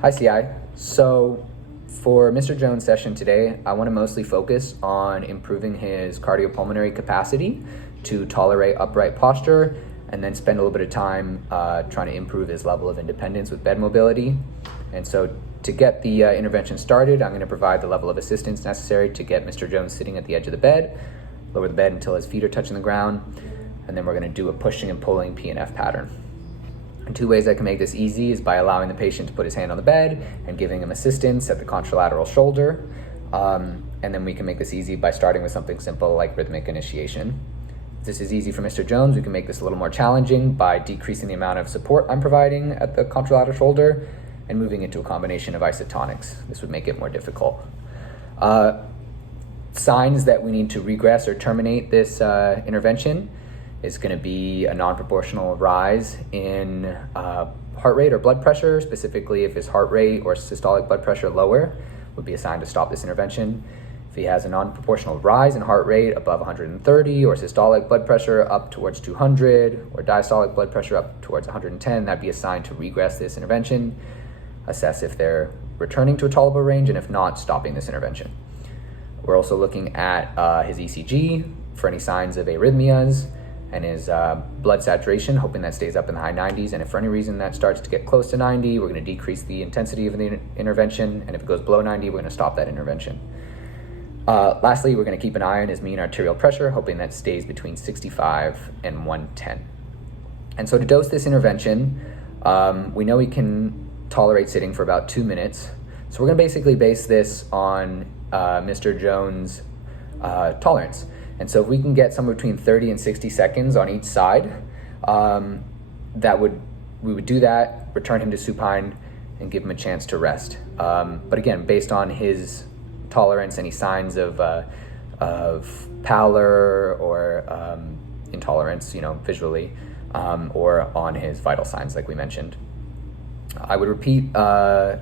Hi CI. So for Mr. Jones' session today, I want to mostly focus on improving his cardiopulmonary capacity to tolerate upright posture, and then spend a little bit of time trying to improve his level of independence with bed mobility. And so to get the intervention started, I'm going to provide the level of assistance necessary to get Mr. Jones sitting at the edge of the bed, lower the bed until his feet are touching the ground, and then we're going to do a pushing and pulling P&F pattern. And two ways I can make this easy is by allowing the patient to put his hand on the bed and giving him assistance at the contralateral shoulder. And then we can make this easy by starting with something simple like rhythmic initiation. If this is easy for Mr. Jones, we can make this a little more challenging by decreasing the amount of support I'm providing at the contralateral shoulder and moving into a combination of isotonics. This would make it more difficult. Signs that we need to regress or terminate this intervention is going to be a non-proportional rise in heart rate or blood pressure. Specifically, if his heart rate or systolic blood pressure lower, would be a sign to stop this intervention. If he has a non-proportional rise in heart rate above 130, or systolic blood pressure up towards 200, or diastolic blood pressure up towards 110, that'd be a sign to regress this intervention. Assess if they're returning to a tolerable range, and if not, stopping this intervention. We're also looking at his ECG for any signs of arrhythmias, and his blood saturation, hoping that stays up in the high 90s. And if for any reason that starts to get close to 90, we're going to decrease the intensity of the intervention. And if it goes below 90, we're going to stop that intervention. Lastly, we're going to keep an eye on his mean arterial pressure, hoping that stays between 65 and 110. And so to dose this intervention, we know he can tolerate sitting for about 2 minutes. So we're going to basically base this on Mr. Jones' tolerance. And so if we can get somewhere between 30 and 60 seconds on each side, we would do that, return him to supine, and give him a chance to rest. But again, based on his tolerance, any signs of pallor or intolerance, visually, or on his vital signs, like we mentioned. I would repeat, a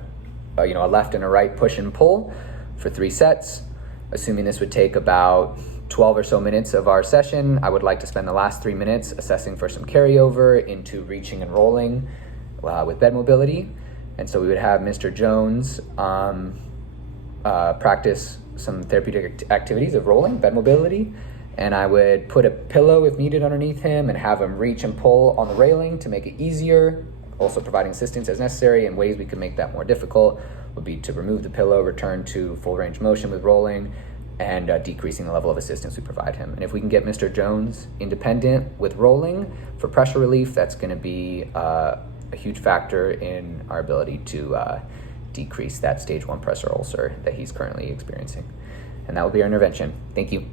left and a right push and pull for 3 sets, assuming this would take about 12 or so minutes of our session. I would like to spend the last 3 minutes assessing for some carryover into reaching and rolling with bed mobility. And so we would have Mr. Jones practice some therapeutic activities of rolling, bed mobility, and I would put a pillow if needed underneath him and have him reach and pull on the railing to make it easier, also providing assistance as necessary. And ways we could make that more difficult would be to remove the pillow, return to full range motion with rolling, and decreasing the level of assistance we provide him. And if we can get Mr. Jones independent with rolling for pressure relief, that's going to be a huge factor in our ability to decrease that stage 1 pressure ulcer that he's currently experiencing. And that will be our intervention. Thank you.